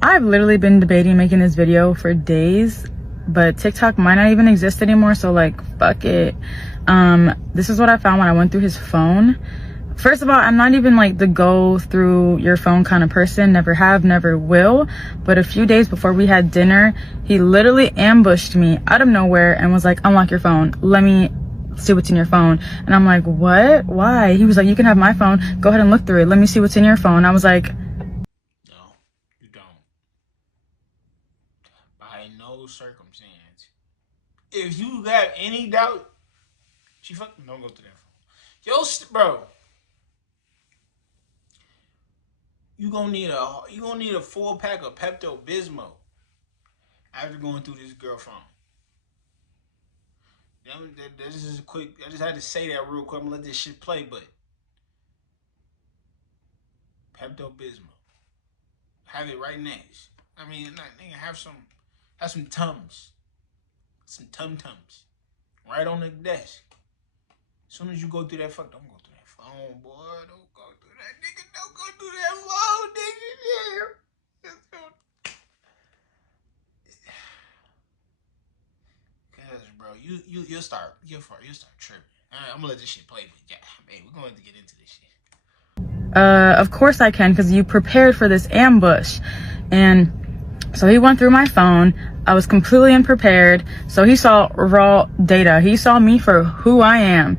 I've literally been debating making this video for days, but TikTok might not even exist anymore, so like, fuck it. This is what I found when I went through his phone. First of all, I'm not even like the go through your phone kind of person. Never have, never will. But a few days before we had dinner, he literally ambushed me out of nowhere and was like, unlock your phone. Let me see what's in your phone. And I'm like, what? Why? He was like, you can have my phone. Go ahead and look through it. Let me see what's in your phone. I was like, no, you don't. By no circumstance. If you got any doubt, she fucking don't go through that phone. Yo, bro. You gonna need a full pack of Pepto-Bismol after going through this girl phone. That is quick. I just had to say that real quick. I'm gonna let this shit play, but Pepto-Bismol. Have it right next. I mean, nigga, have some Tums. Some Tum-Tums. Right on the desk. As soon as you go through that don't go through that phone, boy. Don't go through that, nigga. Don't go through that phone, nigga. Cause, bro, you'll start tripping. Alright, I'm gonna let this shit play, but yeah, man, we're going to get into this shit. Of course I can, because you prepared for this ambush. And so he went through my phone. I was completely unprepared. So he saw raw data. He saw me for who I am.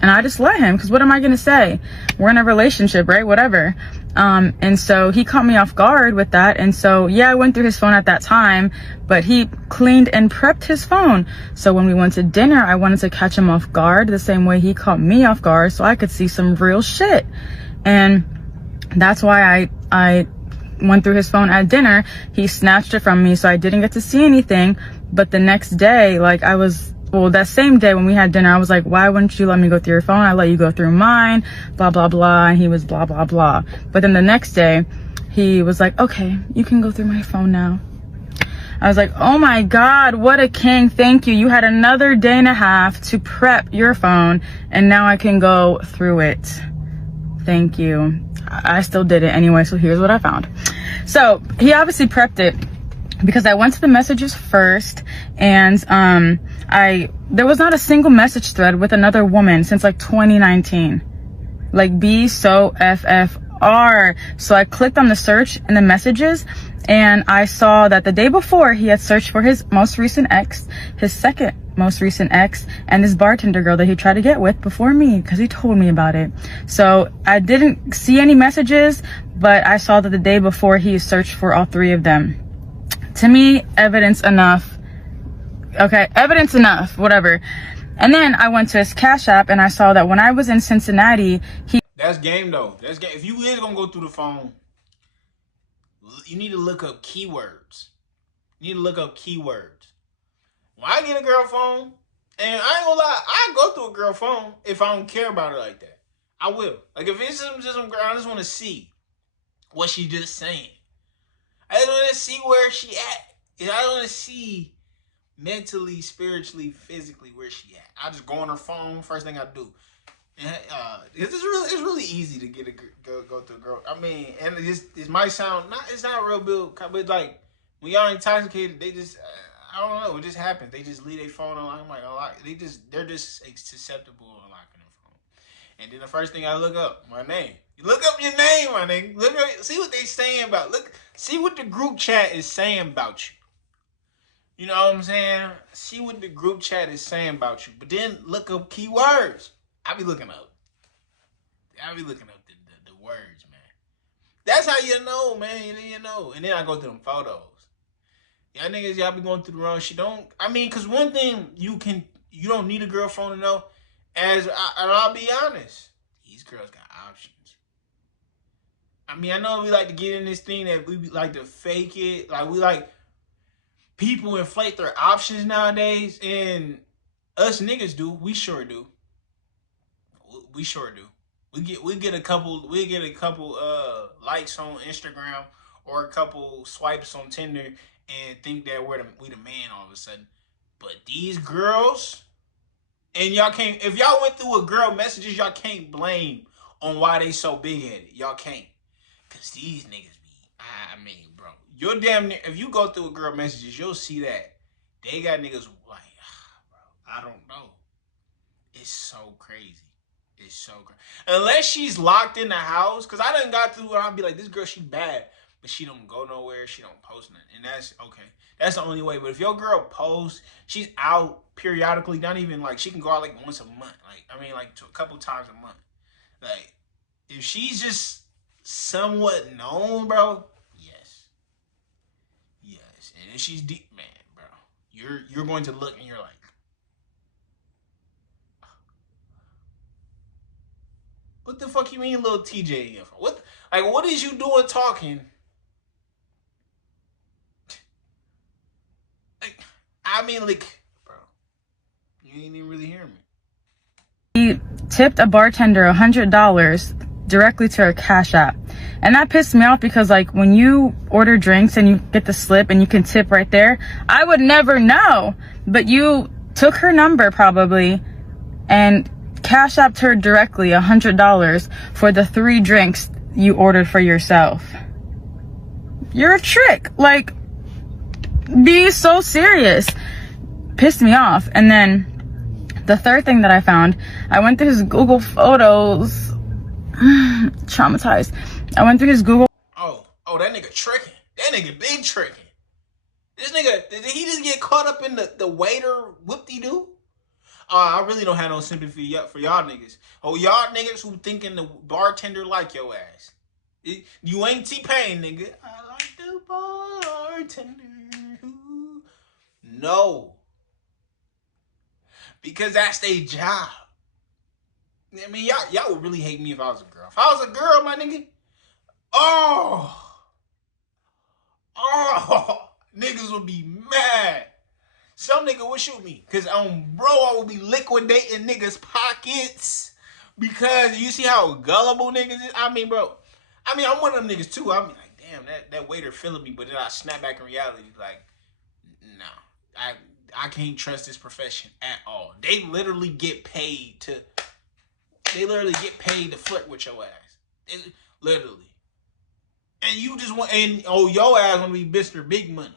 And I just let him, because what am I going to say? We're in a relationship, right? Whatever. And so he caught me off guard with that. And so, yeah, I went through his phone at that time, but he cleaned and prepped his phone. So when we went to dinner, I wanted to catch him off guard the same way he caught me off guard, so I could see some real shit. And that's why I went through his phone at dinner. He snatched it from me, so I didn't get to see anything. But the next day, like, that same day when we had dinner, I was like, why wouldn't you let me go through your phone? I let you go through mine, blah, blah, blah. And he was blah, blah, blah. But then the next day, he was like, okay, you can go through my phone now. I was like, oh my God, what a king. Thank you. You had another day and a half to prep your phone, and now I can go through it. Thank you. I still did it anyway, so here's what I found. So he obviously prepped it, because I went to the messages first, and there was not a single message thread with another woman since like 2019. Like, be so FFR. So I clicked on the search in the messages, and I saw that the day before he had searched for his most recent ex, his second most recent ex, and this bartender girl that he tried to get with before me, because he told me about it. So I didn't see any messages, but I saw that the day before he searched for all three of them. To me, evidence enough. Okay, evidence enough, whatever. And then I went to his Cash App, and I saw that when I was in Cincinnati, That's game, though. That's game. If you is going to go through the phone, you need to look up keywords. When I get a girl phone, and I ain't gonna lie, I go through a girl phone if I don't care about her like that. I will. Like, if it's just some girl, I just want to see what she just saying. I just want to see where she at. I want to see mentally, spiritually, physically where she at. I just go on her phone. First thing I do. It's really easy to get go through a girl. I mean, and it might sound it's not real build, but like when y'all intoxicated, they just I don't know, it just happens. They just leave their phone on. I'm like, they're just susceptible to unlocking their phone. And then the first thing I look up, my name. You look up your name, my nigga. See what they saying about. See what the group chat is saying about you. You know what I'm saying? See what the group chat is saying about you. But then look up keywords. I be looking up the words, man. That's how you know, man. You know. And then I go through them photos. Y'all niggas, y'all be going through the wrong shit. Because one thing you don't need a girl phone to know, and I'll be honest, these girls got options. I mean, I know we like to get in this thing that we like to fake it. Like, we like, people inflate their options nowadays, and us niggas do. We sure do. We get a couple likes on Instagram or a couple swipes on Tinder and think that we the man all of a sudden. But these girls, and y'all can't, if y'all went through a girl messages, y'all can't blame on why they so big headed. Y'all can't. Cause these niggas be I mean, bro, you're damn near, if you go through a girl messages, you'll see that they got niggas like, bro, I don't know. It's so crazy. It's so crazy. Unless she's locked in the house, because I done got through where I'll be like, this girl, she bad, but she don't go nowhere, she don't post nothing. And that's okay. That's the only way. But if your girl posts, she's out periodically, not even like, she can go out like once a month. Like, I mean, like to a couple times a month. Like, if she's just somewhat known, bro, yes. Yes. And if she's deep, man, bro, you're going to look and you're like, what the fuck you mean, little TJ? What, like, what is you doing talking? Like, I mean, like, bro, you ain't even really hear me. He tipped a bartender $100 directly to her Cash App. And that pissed me off because, like, when you order drinks and you get the slip and you can tip right there, I would never know. But you took her number probably and Cash Apped her directly $100 for the 3 drinks you ordered for yourself. You're a trick. Like, be so serious. Pissed me off. And then the third thing that I found, I went through his Google Photos. Traumatized. I went through his Google. Oh, that nigga tricking. That nigga big tricking. This nigga, did he just get caught up in the waiter whoop-de-doo? I really don't have no sympathy for y'all niggas. Oh, y'all niggas who thinking the bartender like your ass. You ain't T-Pain, nigga. I like the bartender. No. Because that's their job. I mean, y'all would really hate me if I was a girl. If I was a girl, my nigga, niggas would be mad. Some nigga would shoot me. Because, bro, I would be liquidating niggas' pockets. Because you see how gullible niggas is? I mean, bro. I mean, I'm one of them niggas, too. I'm like, damn, that waiter feeling me. But then I snap back in reality. Like, no. I can't trust this profession at all. They literally get paid to flirt with your ass. Literally. And you just want, and your ass want to be Mr. Big Money.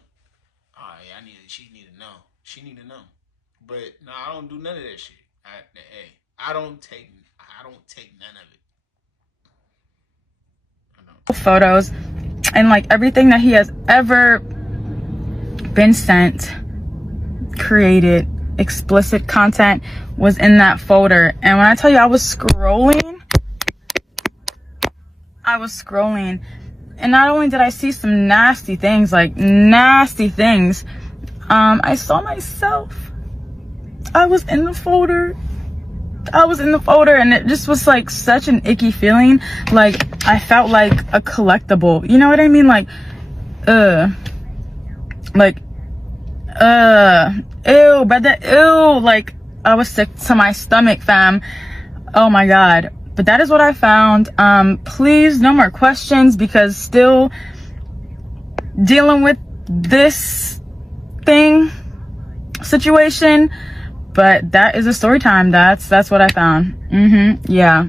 Oh, yeah, she need to know. She need to know. But no, I don't do none of that shit. I don't take none of it. I don't. Photos and like everything that he has ever been sent, created, explicit content was in that folder. And when I tell you I was scrolling, and not only did I see some nasty things, I saw myself. I was in the folder, and it just was like such an icky feeling. Like, I felt like a collectible, you know what I mean? Like, ew, brother, ew. Like, I was sick to my stomach, fam. Oh my God. But that is what I found. Please, no more questions, because still dealing with this situation. But that is a story time. That's what I found. Yeah.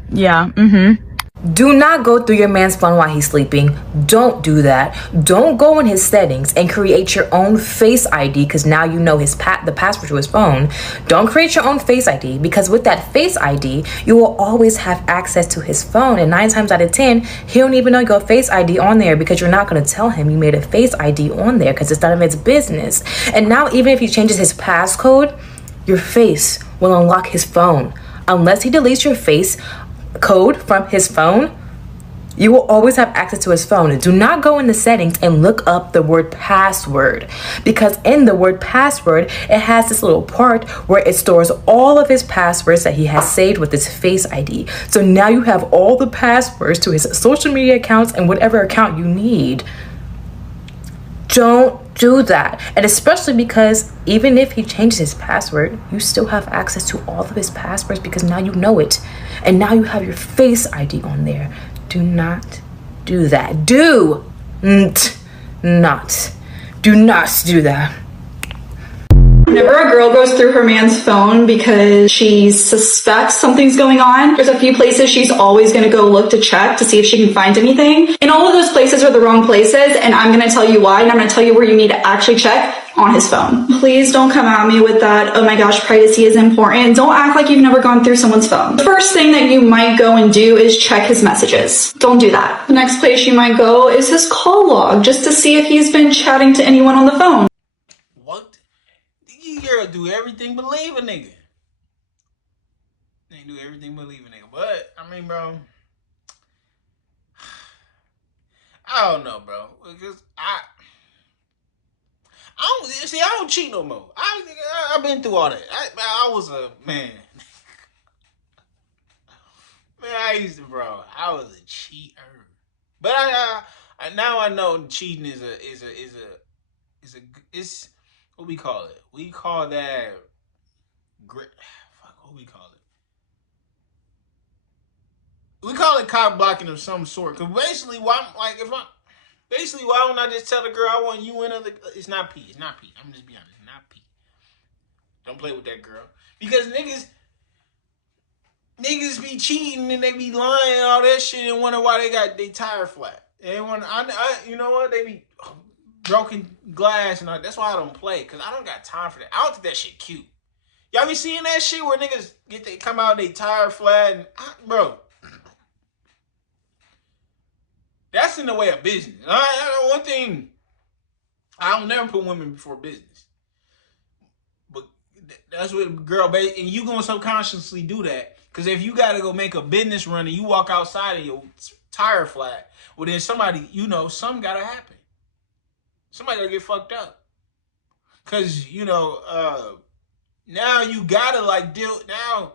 Do not go through your man's phone while he's sleeping. Don't do that. Don't go in his settings and create your own Face ID, because now you know the password to his phone. Don't create your own Face ID, because with that Face ID, you will always have access to his phone. And 9 times out of 10, he don't even know your Face ID on there, because you're not going to tell him you made a Face ID on there, because it's none of his business. And now even if he changes his passcode, your face will unlock his phone. Unless he deletes your face code from his phone, you will always have access to his phone. Do not go in the settings and look up the word password, because in the word password, it has this little part where it stores all of his passwords that he has saved with his Face ID. So now you have all the passwords to his social media accounts and whatever account you need. Don't do that. And especially because even if he changes his password, you still have access to all of his passwords, because now you know it. And now you have your Face ID on there. Do not do that. Do not do that. Whenever a girl goes through her man's phone because she suspects something's going on, there's a few places she's always going to go look to check to see if she can find anything. And all of those places are the wrong places, and I'm gonna tell you why, and I'm gonna tell you where you need to actually check on his phone. Please don't come at me with that, oh my gosh, privacy is important. Don't act like you've never gone through someone's phone. The first thing that you might go and do is check his messages. Don't do that. The next place you might go is his call log, just to see if he's been chatting to anyone on the phone. What? You girl do everything but leave a nigga. They do everything but leave a nigga. But, I mean, bro, I don't know, bro. Because I don't cheat no more. I've been through all that. I was a man. Man, I was a cheater. But I now I know cheating is what we call it. We call that what we call it. We call it cock blocking of some sort. Cause basically, why don't I just tell the girl I want you and other? It's not P. It's not P. I'm just be honest. It's not P. Don't play with that girl because niggas be cheating and they be lying and all that shit and wonder why they tire flat. They want you know what, they be broken glass and all. That's why I don't play because I don't got time for that. I don't think that shit cute. Y'all be seeing that shit where niggas come out they tire flat and bro. That's in the way of business. One thing, I don't never put women before business. But that's what girl, and you gonna subconsciously do that. Because if you gotta go make a business run and you walk outside and your tire flat, well then something gotta happen. Somebody gotta get fucked up. Because, now you gotta now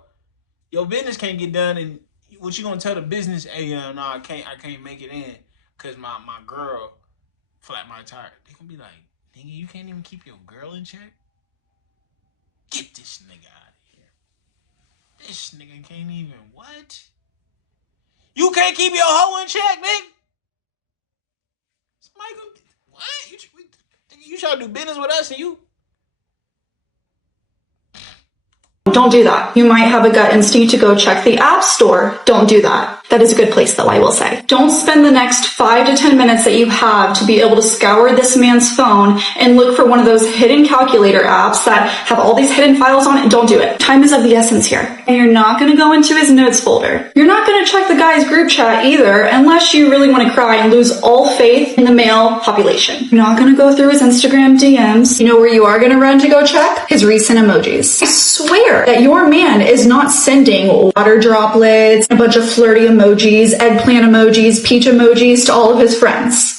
your business can't get done and what you gonna tell the business, hey, no, I can't make it in. Cause my girl flat my tire. They gonna be like, nigga, you can't even keep your girl in check? Get this nigga out of here. This nigga can't even what? You can't keep your hoe in check, nigga? Somebody gonna what? You try to do business with us and you? Don't do that. You might have a gut instinct to go check the app store. Don't do that. That is a good place though, I will say. Don't spend the next 5 to 10 minutes that you have to be able to scour this man's phone and look for one of those hidden calculator apps that have all these hidden files on it. Don't do it. Time is of the essence here. And you're not going to go into his notes folder. You're not going to check the guy's group chat either unless you really want to cry and lose all faith in the male population. You're not going to go through his Instagram DMs. You know where you are going to run to go check? His recent emojis. I swear that your man is not sending water droplets, a bunch of flirty emojis, eggplant emojis, peach emojis to all of his friends.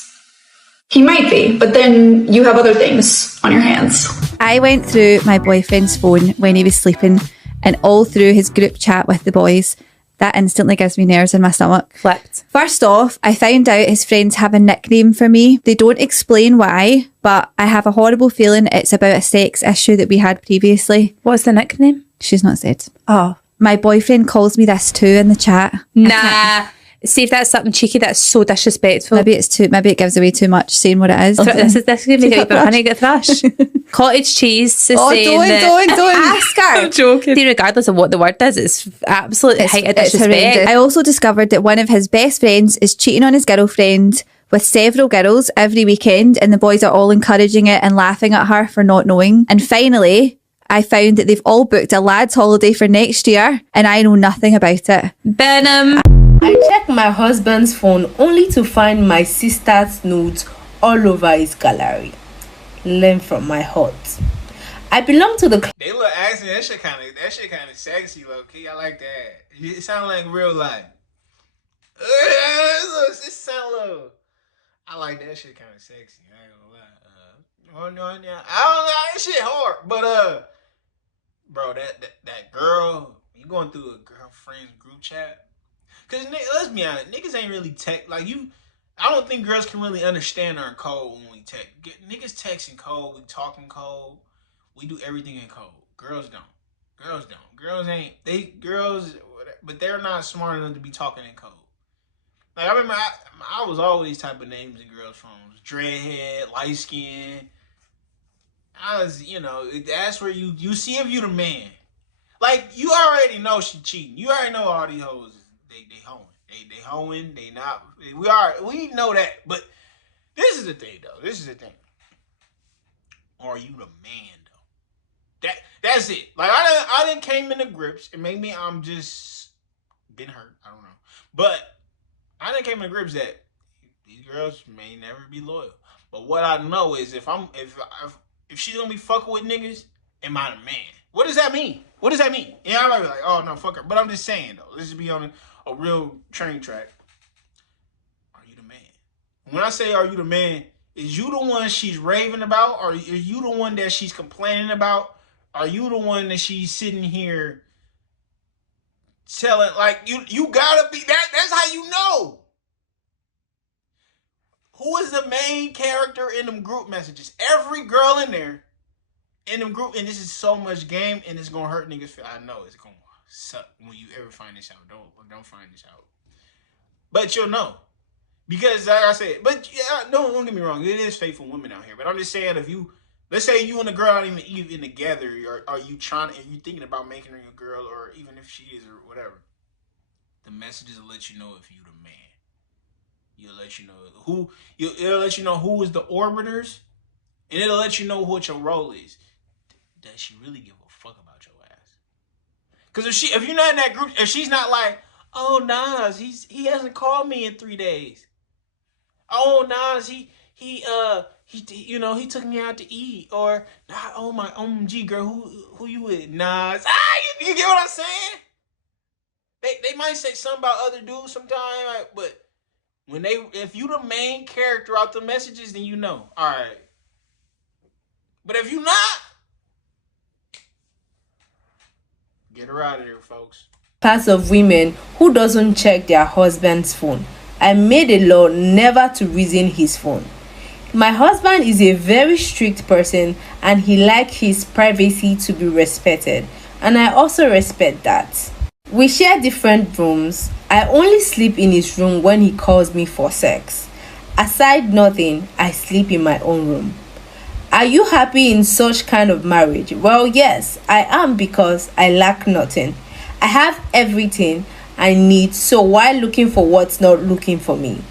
He might be, but then you have other things on your hands. I went through my boyfriend's phone when he was sleeping and all through his group chat with the boys. That instantly gives me nerves in my stomach. Flipped. First off, I found out his friends have a nickname for me. They don't explain why, but I have a horrible feeling it's about a sex issue that we had previously. What's the nickname? She's not said. Oh. My boyfriend calls me this too in the chat. Nah. See if that's something cheeky, that's so disrespectful. Maybe it gives away too much saying what it is. This is going to make it a bit funny, get thrush. Cottage cheese is saying don't. Ask her. I'm joking. See, regardless of what the word is, it's absolute height of disrespect. I also discovered that one of his best friends is cheating on his girlfriend with several girls every weekend, and the boys are all encouraging it and laughing at her for not knowing. And finally, I found that they've all booked a lads' holiday for next year, and I know nothing about it. Benham. I check my husband's phone only to find my sister's notes all over his gallery. Learn from my heart. I belong to the They look asking that shit kind of sexy, low key. I like that. It sound like real life. It sound low. I like that shit kind of sexy. I ain't gonna lie. I don't know. That shit hard, but bro, that girl, you going through a girlfriend's group chat? Cause let's be honest, niggas ain't really I don't think girls can really understand our code when we text. Niggas texting code, we talking code, we do everything in code. Girls don't. But they're not smart enough to be talking in code. Like I remember, I was always type of names in girls' phones: dreadhead, light skin. That's where you see if you the man. Like you already know she cheating. You already know all these hoes. They hoeing. They hoeing. They not. We know that. But This is the thing, though. This is the thing. Are you the man, though? That's it. Like, I didn't came into grips, and maybe I'm just been hurt. I don't know. But I didn't came into grips that these girls may never be loyal. But what I know is if she's gonna be fucking with niggas, am I the man? What does that mean? What does that mean? Yeah, I might be like, oh no, fuck her. But I'm just saying though, let's just be on a real train track. Are you the man? When I say are you the man, is you the one she's raving about? Or are you the one that she's complaining about? Are you the one that she's sitting here telling, like, you gotta be that's how you know. Who is the main character in them group messages? Every girl in there in them group, and this is so much game, and it's gonna hurt niggas. I know it's gonna suck when you ever find this out. Don't find this out, but you'll know because, like I said, but yeah, don't get me wrong. It is faithful women out here, but I'm just saying, if you, let's say you and the girl aren't even together, or are you trying, and you thinking about making her your girl, or even if she is or whatever, the messages will let you know if you the man. It'll let you know it'll let you know who is the orbiters, and it'll let you know what your role is. Does she really give a fuck about your ass? Because if you're not in that group, if she's not like, oh Nas, he hasn't called me in 3 days. Oh Nas, he took me out to eat, or oh my OMG girl, who you with? Nas. You get what I'm saying? They might say something about other dudes sometime, like, but if you the main character out the messages, then you know. All right. But if you not, get her out of here, folks. Parts of women who doesn't check their husband's phone. I made a law never to reason his phone. My husband is a very strict person, and he likes his privacy to be respected, and I also respect that. We share different rooms. I only sleep in his room when he calls me for sex. Aside nothing, I sleep in my own room. Are you happy in such kind of marriage? Well, yes, I am, because I lack nothing. I have everything I need, so why looking for what's not looking for me?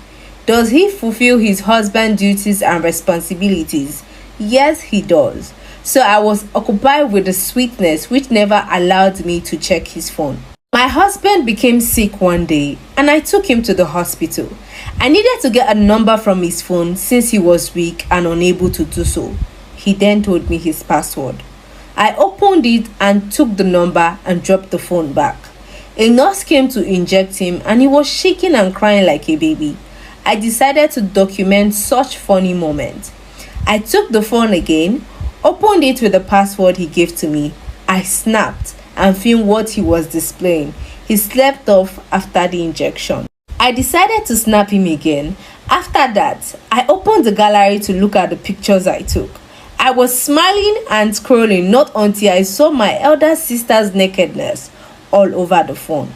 Does he fulfill his husband's duties and responsibilities? Yes, he does. So I was occupied with the sweetness which never allowed me to check his phone. My husband became sick one day, and I took him to the hospital. I needed to get a number from his phone since he was weak and unable to do so. He then told me his password. I opened it and took the number and dropped the phone back. A nurse came to inject him, and he was shaking and crying like a baby. I decided to document such funny moments. I took the phone again, opened it with the password he gave to me. I snapped and filmed what he was displaying. He slept off after the injection. I decided to snap him again. After that, I opened the gallery to look at the pictures I took. I was smiling and scrolling, not until I saw my elder sister's nakedness all over the phone.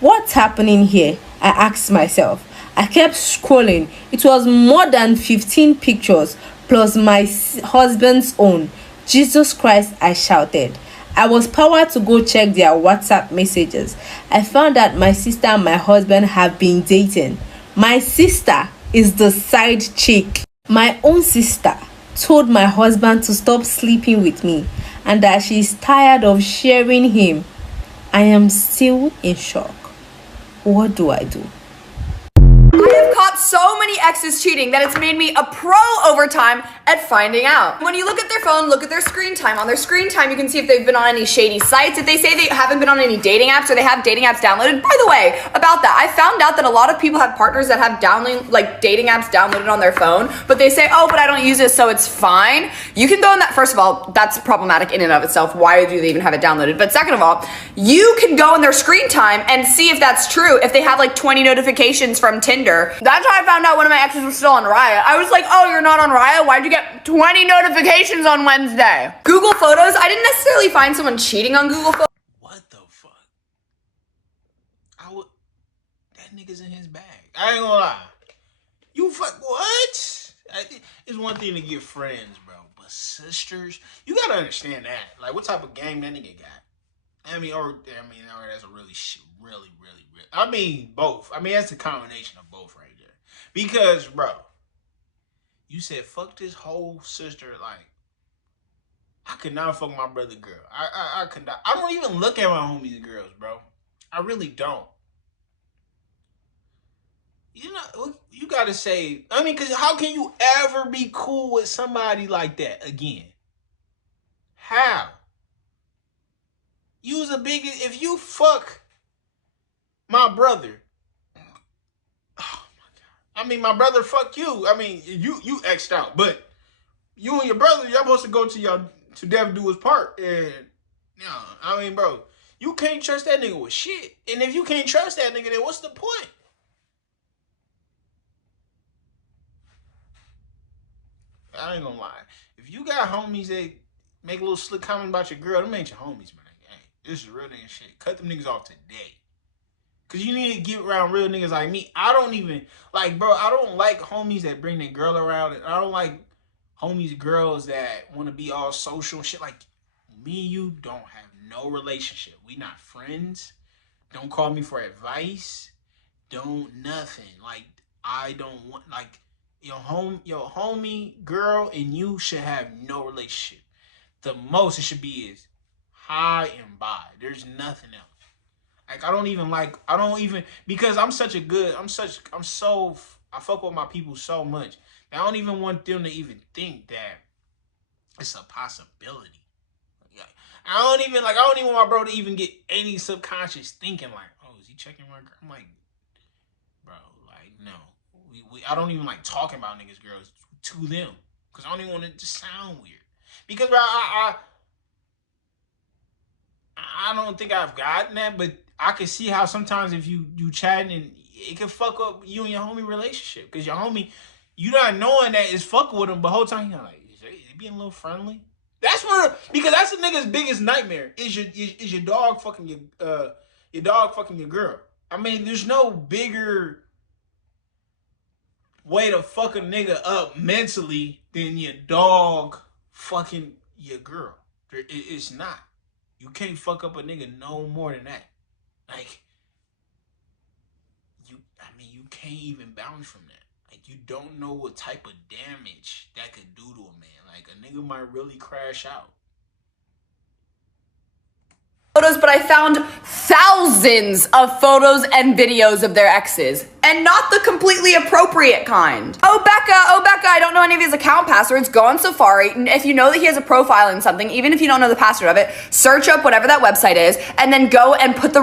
What's happening here? I asked myself. I kept scrolling. It was more than 15 pictures plus my husband's own. Jesus Christ, I shouted. I was powered to go check their WhatsApp messages. I found that my sister and my husband have been dating. My sister is the side chick. My own sister told my husband to stop sleeping with me and that she is tired of sharing him. I am still in shock. What do I do? I have caught so many exes cheating that it's made me a pro over time at finding out. When you look at their phone, look at their screen time. On their screen time, you can see if they've been on any shady sites, if they say they haven't been on any dating apps, or they have dating apps downloaded. By the way, about that, I found out that a lot of people have partners that have dating apps downloaded on their phone, but they say, oh, but I don't use it, so it's fine. You can go in that. First of all, that's problematic in and of itself. Why do they even have it downloaded? But second of all, you can go in their screen time and see if that's true, if they have like 20 notifications from Tinder. That's how I found out one of my exes was still on Raya. I was like, oh, you're not on Raya? Why'd you get 20 notifications on Wednesday? Google Photos, I didn't necessarily find someone cheating on Google Photos. What the fuck? That nigga's in his bag. I ain't gonna lie. You fuck what? It's one thing to get friends, bro, but sisters, you gotta understand that. Like, what type of game that nigga got? That's a really. I mean, both. I mean, that's a combination of both right there. Because, bro, You said, fuck this whole sister. Like, I could not fuck my brother girl. I could not. I don't even look at my homies girls, bro. I really don't. You know, you gotta say, I mean, because how can you ever be cool with somebody like that again? How? You's a big, if you fuck my brother, oh my God. I mean, my brother fuck you. I mean, you X'd out, but you and your brother, y'all supposed to go to death do his part. And, you know, I mean, bro, you can't trust that nigga with shit. And if you can't trust that nigga, then what's the point? I ain't gonna lie. If you got homies that make a little slick comment about your girl, them ain't your homies, man. Hey, this is real nigga shit. Cut them niggas off today. Cause you need to get around real niggas like me. I don't even, like, bro, I don't like homies that bring their girl around. And I don't like homies, girls that want to be all social and shit. Like, me and you don't have no relationship. We not friends. Don't call me for advice. Don't nothing. Like, I don't want, like, your homie girl and you should have no relationship. The most it should be is hi and bye. There's nothing else. Like, I because I fuck with my people so much that I don't even want them to even think that it's a possibility. I don't even want my bro to even get any subconscious thinking like, oh, is he checking my girl? I'm like, bro, like, no. I don't even like talking about niggas' girls to them because I don't even want it to sound weird. Because bro, I don't think I've gotten that, but I can see how sometimes if you chatting and it can fuck up you and your homie relationship because your homie, you not knowing that is fucking with him, but the whole time you're like, is they being a little friendly? Because that's the nigga's biggest nightmare is your dog fucking your girl. I mean, there's no bigger way to fuck a nigga up mentally than your dog fucking your girl. It's not. You can't fuck up a nigga no more than that. Like, you can't even bounce from that. Like, you don't know what type of damage that could do to a man. Like, a nigga might really crash out. Photos, but I found thousands of photos and videos of their exes. And not the completely appropriate kind. Oh, Becca, I don't know any of his account passwords. Go on Safari. If you know that he has a profile in something, even if you don't know the password of it, search up whatever that website is, and then go and put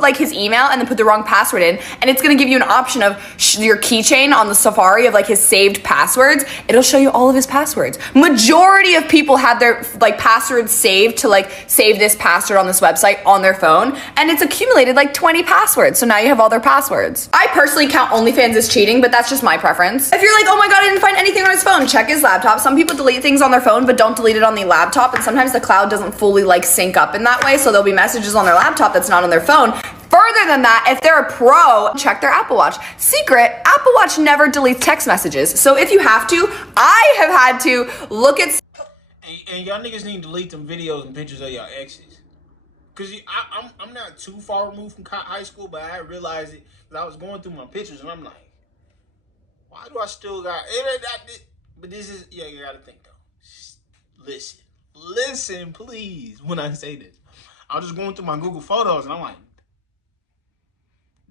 like his email and then put the wrong password in, and it's gonna give you an option of your keychain on the Safari of like his saved passwords. It'll show you all of his passwords. Majority of people have their like passwords saved to like save this password on this website on their phone, and it's accumulated like 20 passwords. So now you have all their passwords. I personally count OnlyFans as cheating, but that's just my preference. If you're like, oh my god, I didn't find anything on his phone, check his laptop. Some people delete things on their phone but don't delete it on the laptop, and sometimes the cloud doesn't fully like sync up in that way, so there'll be messages on their laptop that's not on their phone. Further than that, if they're a pro, check their Apple Watch. Secret, Apple Watch never deletes text messages, so if you have to, I have had to look at and y'all niggas need to delete them videos and pictures of y'all exes. Cause I'm not too far removed from high school, but I realized it because I was going through my pictures and I'm like, why do I still got it? But this is, yeah, you gotta think though. Listen, please. When I say this, I was just going through my Google Photos and I'm like,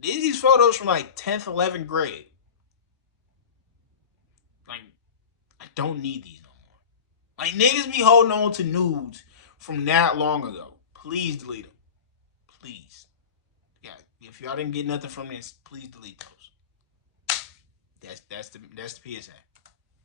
these photos from like 10th, 11th grade. Like, I don't need these no more. Like, niggas be holding on to nudes from that long ago. Please delete them. Please. Yeah, if y'all didn't get nothing from this, please delete those. That's the PSA.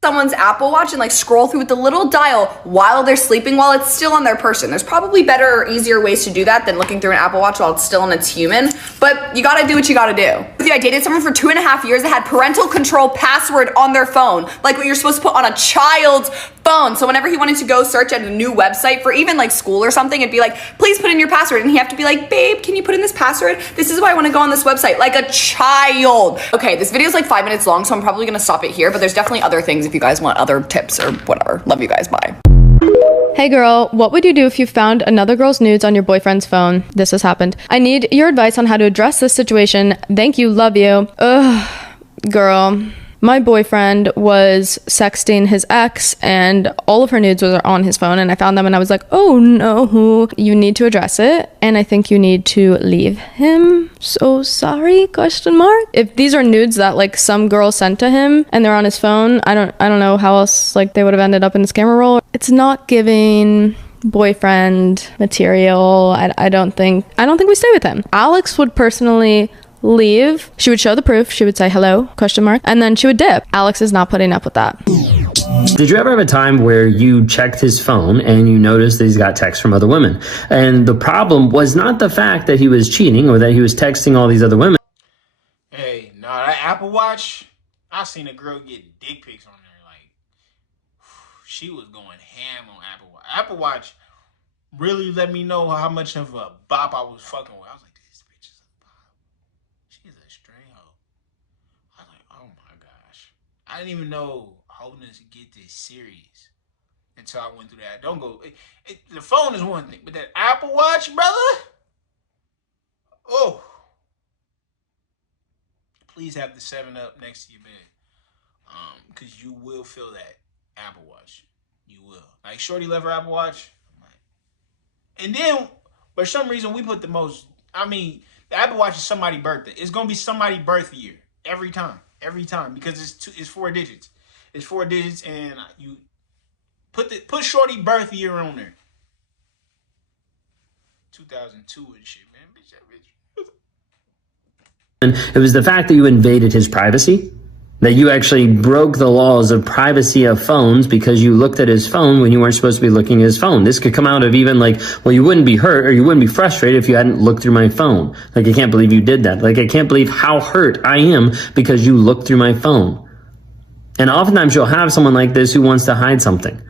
Someone's Apple Watch and like scroll through with the little dial while they're sleeping while it's still on their person. There's probably better or easier ways to do that than looking through an Apple Watch while it's still on its human, but you gotta do what you gotta do. I dated someone for 2.5 years that had parental control password on their phone, like what you're supposed to put on a child's phone. So whenever he wanted to go search at a new website for even like school or something, it'd be like, please put in your password. And he'd have to be like, babe, can you put in this password? This is why I want to go on this website, like a child. Okay, this video is like 5 minutes long, so I'm probably gonna stop it here, but there's definitely other things if you guys want other tips or whatever. Love you guys, bye. Hey girl, what would you do if you found another girl's nudes on your boyfriend's phone? This has happened. I need your advice on how to address this situation. Thank you, love you. Ugh, girl. My boyfriend was sexting his ex and all of her nudes were on his phone, and I found them and I was like, oh no, you need to address it and I think you need to leave him. So sorry, ? If these are nudes that like some girl sent to him and they're on his phone, I don't know how else like they would have ended up in his camera roll. It's not giving boyfriend material. I don't think we stay with him. Alex would personally leave. She would show the proof. She would say hello, ? And then she would dip. Alex is not putting up with that. Did you ever have a time where you checked his phone and you noticed that he's got texts from other women? And the problem was not the fact that he was cheating or that he was texting all these other women. Hey, nah, that Apple Watch, I seen a girl get dick pics on there. Like, she was going ham on Apple Watch. Apple Watch really let me know how much of a bop I was fucking with. I was like, this bitch is a bop. She's a straight hoe. I was like, oh my gosh. I didn't even know holdings get this serious until I went through that. Don't go. The phone is one thing, but that Apple Watch, brother. Oh. Please have the 7-Up next to your bed, because you will feel that Apple Watch. You will. Like Shorty left her Apple Watch, and then for some reason we put the most. I mean, the Apple Watch is somebody's birthday. It's gonna be somebody's birth year every time, because it's 4 digits. It's 4 digits, and you put Shorty birth year on there. 2002 and shit, man. Bitch, that bitch. And it was the fact that you invaded his privacy, that you actually broke the laws of privacy of phones because you looked at his phone when you weren't supposed to be looking at his phone. This could come out of even like, well, you wouldn't be hurt or you wouldn't be frustrated if you hadn't looked through my phone. Like, I can't believe you did that. Like, I can't believe how hurt I am because you looked through my phone. And oftentimes you'll have someone like this who wants to hide something.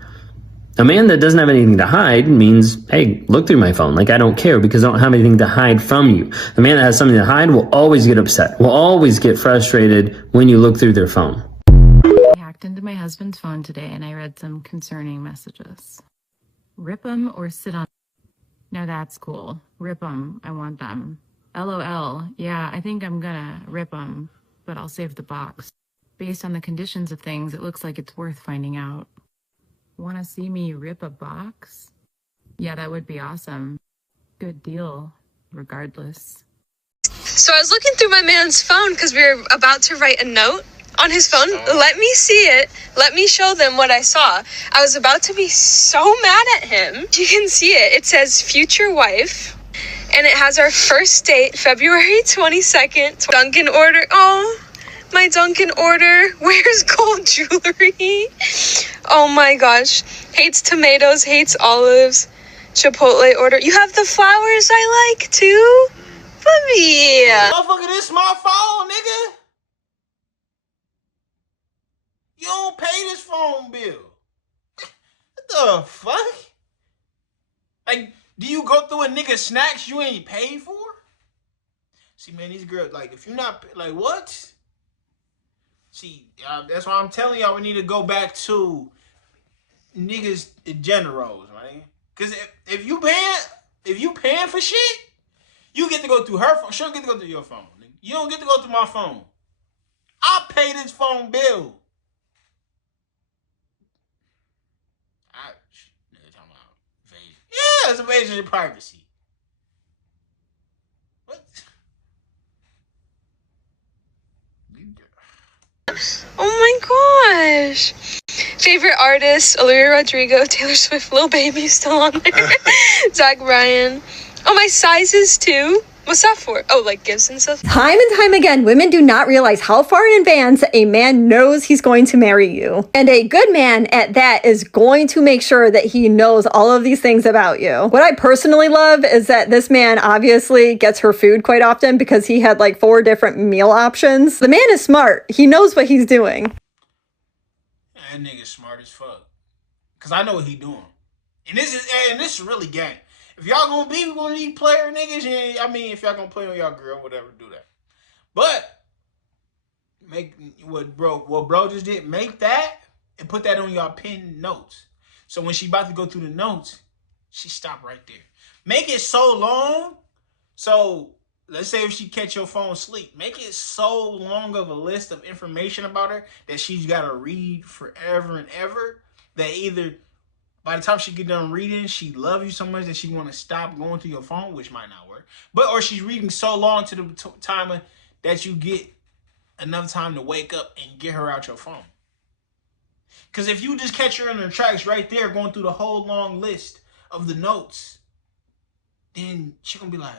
A man that doesn't have anything to hide means, hey, look through my phone. Like, I don't care because I don't have anything to hide from you. The man that has something to hide will always get upset, will always get frustrated when you look through their phone. I hacked into my husband's phone today and I read some concerning messages. Rip them or sit on. No, that's cool. Rip them. I want them. LOL. Yeah, I think I'm gonna rip them, but I'll save the box. Based on the conditions of things, it looks like it's worth finding out. Want to see me rip a box? Yeah, that would be awesome. Good deal, regardless. So I was looking through my man's phone because we were about to write a note on his phone. Let me see it. Let me show them what I saw. I was about to be so mad at him. You can see it. It says future wife. And it has our first date, February 22nd. Dunkin' order. Oh, my Dunkin' order. Wears gold jewelry. Oh my gosh. Hates tomatoes, hates olives. Chipotle order. You have the flowers I like too? Puppy. Motherfucker, this my phone, nigga. You don't pay this phone bill. What the fuck? Like, do you go through a nigga snacks you ain't paid for? See, man, these girls, like, if you're not, like, what? See, that's why I'm telling y'all we need to go back to niggas generals, right? Because if you paying for shit, you get to go through her phone. She don't get to go through your phone. You don't get to go through my phone. I pay this phone bill. Yeah, it's invasion of privacy. What? Oh my gosh. Favorite artist, Olivia Rodrigo, Taylor Swift, Lil Baby still on there. Zach Bryan. Oh, my sizes too. What's that for? Oh, like gifts and stuff? Time and time again, women do not realize how far in advance a man knows he's going to marry you. And a good man at that is going to make sure that he knows all of these things about you. What I personally love is that this man obviously gets her food quite often because he had like 4 different meal options. The man is smart. He knows what he's doing. That nigga's smart as fuck. Cause I know what he doing. And this is really gang. If y'all gonna be one of these player niggas, yeah, I mean, if y'all gonna play on y'all girl, whatever, do that. But make what bro just did, make that and put that on y'all pinned notes. So when she about to go through the notes, she stop right there. Make it so long, so let's say if she catch your phone asleep, make it so long of a list of information about her that she's got to read forever and ever, that either by the time she get done reading, she love you so much that she want to stop going through your phone, which might not work. But, or she's reading so long to the time that you get enough time to wake up and get her out your phone. Because if you just catch her in her tracks right there going through the whole long list of the notes, then she gonna be like,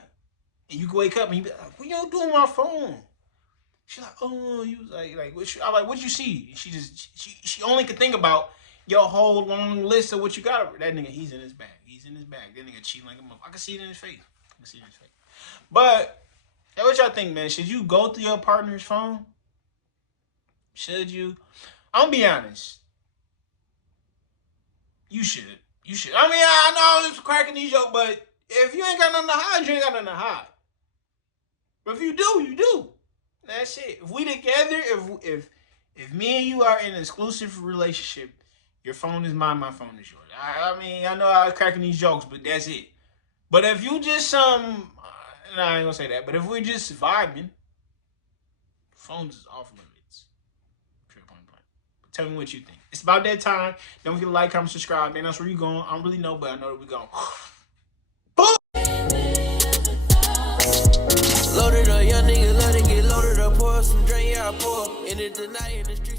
and you wake up and you be like, what y'all doing on my phone? She's like, oh, you was like what you, I'm like, what you see? And she only could think about your whole long list of what you got. That nigga, he's in his bag. He's in his bag. That nigga cheating like a motherfucker. I can see it in his face. I can see it in his face. But what y'all think, man? Should you go through your partner's phone? Should you? I'm gonna be honest. You should. You should. I mean, I know it's cracking these jokes, but if you ain't got nothing to hide, you ain't got nothing to hide. But if you do, you do. That's it. If we together, if me and you are in an exclusive relationship, your phone is mine, my phone is yours. I mean, I know I was cracking these jokes, but that's it. But if you just no, I ain't gonna say that. But if we're just vibing, phones is off limits. Point blank. But tell me what you think. It's about that time. Don't forget to like, comment, subscribe. Man, that's where you going. I don't really know, but I know that we're going. Loaded up, young nigga, let it get loaded up. Pour some drink, yeah, I pour. In it tonight in the streets.